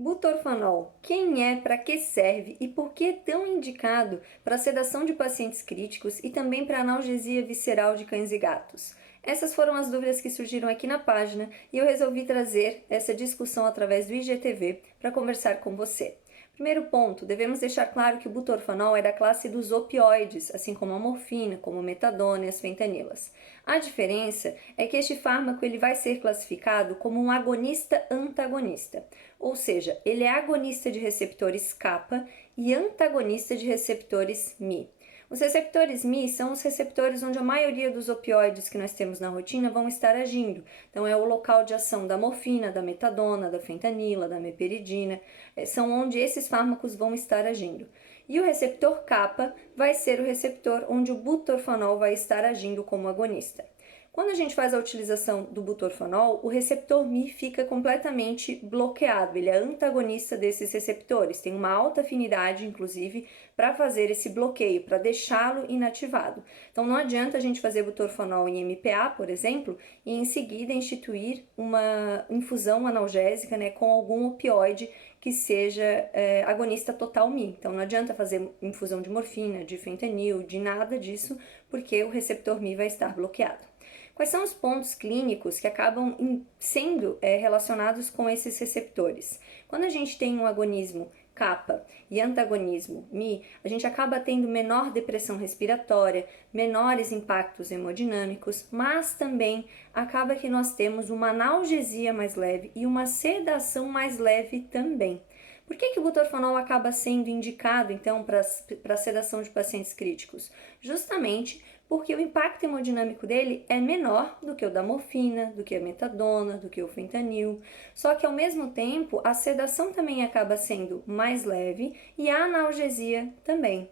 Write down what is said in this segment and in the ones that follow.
Butorfanol, quem é, para que serve e por que é tão indicado para a sedação de pacientes críticos e também para analgesia visceral de cães e gatos? Essas foram as dúvidas que surgiram aqui na página e eu resolvi trazer essa discussão através do IGTV para conversar com você. Primeiro ponto, devemos deixar claro que o butorfanol é da classe dos opioides, assim como a morfina, como a metadona e as fentanilas. A diferença é que este fármaco ele vai ser classificado como um agonista-antagonista, ou seja, ele é agonista de receptores kappa e antagonista de receptores Mi. Os receptores Mi são os receptores onde a maioria dos opioides que nós temos na rotina vão estar agindo. Então é o local de ação da morfina, da metadona, da fentanila, da meperidina, são onde esses fármacos vão estar agindo. E o receptor kappa vai ser o receptor onde o butorfanol vai estar agindo como agonista. Quando a gente faz a utilização do butorfanol, o receptor Mi fica completamente bloqueado, ele é antagonista desses receptores, tem uma alta afinidade, inclusive, para fazer esse bloqueio, para deixá-lo inativado. Então não adianta a gente fazer butorfanol em MPA, por exemplo, e em seguida instituir uma infusão analgésica, com algum opioide que seja agonista total Mi. Então não adianta fazer infusão de morfina, de fentanil, de nada disso, porque o receptor Mi vai estar bloqueado. Quais são os pontos clínicos que acabam sendo relacionados com esses receptores? Quando a gente tem um agonismo kappa e antagonismo Mi, a gente acaba tendo menor depressão respiratória, menores impactos hemodinâmicos, mas também acaba que nós temos uma analgesia mais leve e uma sedação mais leve também. Por que o butorfanol acaba sendo indicado, então, para a sedação de pacientes críticos? Justamente porque o impacto hemodinâmico dele é menor do que o da morfina, do que a metadona, do que o fentanil. Só que, ao mesmo tempo, a sedação também acaba sendo mais leve e a analgesia também.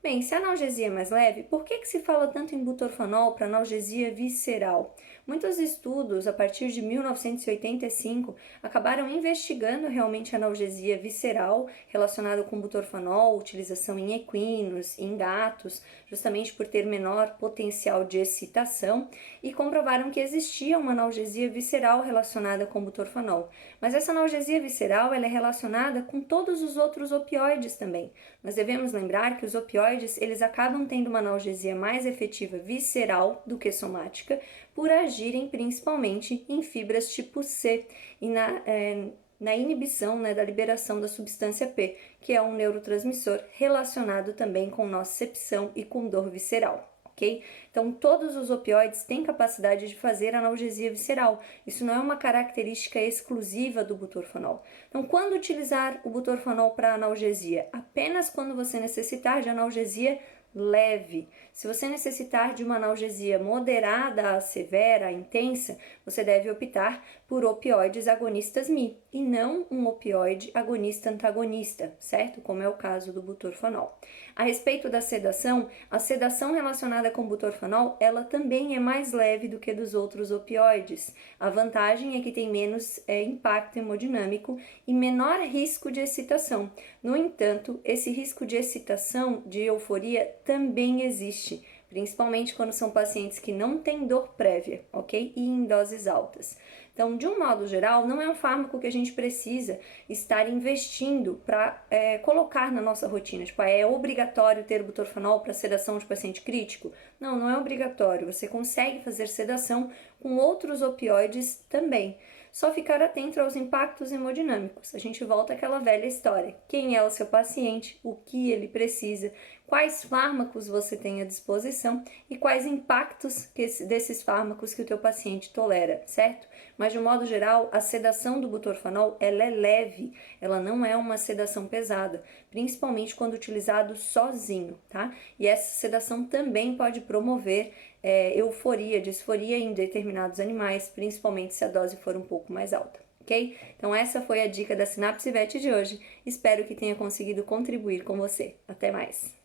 Bem, se a analgesia é mais leve, por que se fala tanto em butorfanol para analgesia visceral? Muitos estudos, a partir de 1985, acabaram investigando realmente a analgesia visceral relacionada com butorfanol, utilização em equinos, em gatos, justamente por ter menor potencial de excitação, e comprovaram que existia uma analgesia visceral relacionada com butorfanol. Mas essa analgesia visceral ela é relacionada com todos os outros opioides também. Nós devemos lembrar que os opioides eles acabam tendo uma analgesia mais efetiva visceral do que somática, por agirem principalmente em fibras tipo C e na inibição da liberação da substância P, que é um neurotransmissor relacionado também com nocicepção e com dor visceral. Okay? Então, todos os opioides têm capacidade de fazer analgesia visceral. Isso não é uma característica exclusiva do butorfanol. Então, quando utilizar o butorfanol para analgesia? Apenas quando você necessitar de analgesia leve. Se você necessitar de uma analgesia moderada a severa, a intensa, você deve optar por opioides agonistas Mi e não um opioide agonista antagonista, certo? Como é o caso do butorfanol. A respeito da sedação, a sedação relacionada com butorfanol, ela também é mais leve do que dos outros opioides. A vantagem é que tem menos impacto hemodinâmico e menor risco de excitação. No entanto, esse risco de excitação, de euforia, também existe, principalmente quando são pacientes que não têm dor prévia, ok? E em doses altas. Então, de um modo geral, não é um fármaco que a gente precisa estar investindo para colocar na nossa rotina. Tipo, é obrigatório ter butorfanol para sedação de paciente crítico? Não, não é obrigatório. Você consegue fazer sedação com outros opioides também. Só ficar atento aos impactos hemodinâmicos. A gente volta àquela velha história. Quem é o seu paciente? O que ele precisa? Quais fármacos você tem à disposição? E quais impactos desses fármacos que o teu paciente tolera, certo? Mas de um modo geral, a sedação do butorfanol ela é leve. Ela não é uma sedação pesada, principalmente quando utilizado sozinho, tá? E essa sedação também pode promover euforia, disforia em determinados animais, principalmente se a dose for um pouco mais alta, ok? Então essa foi a dica da Sinapse Vet de hoje, espero que tenha conseguido contribuir com você. Até mais!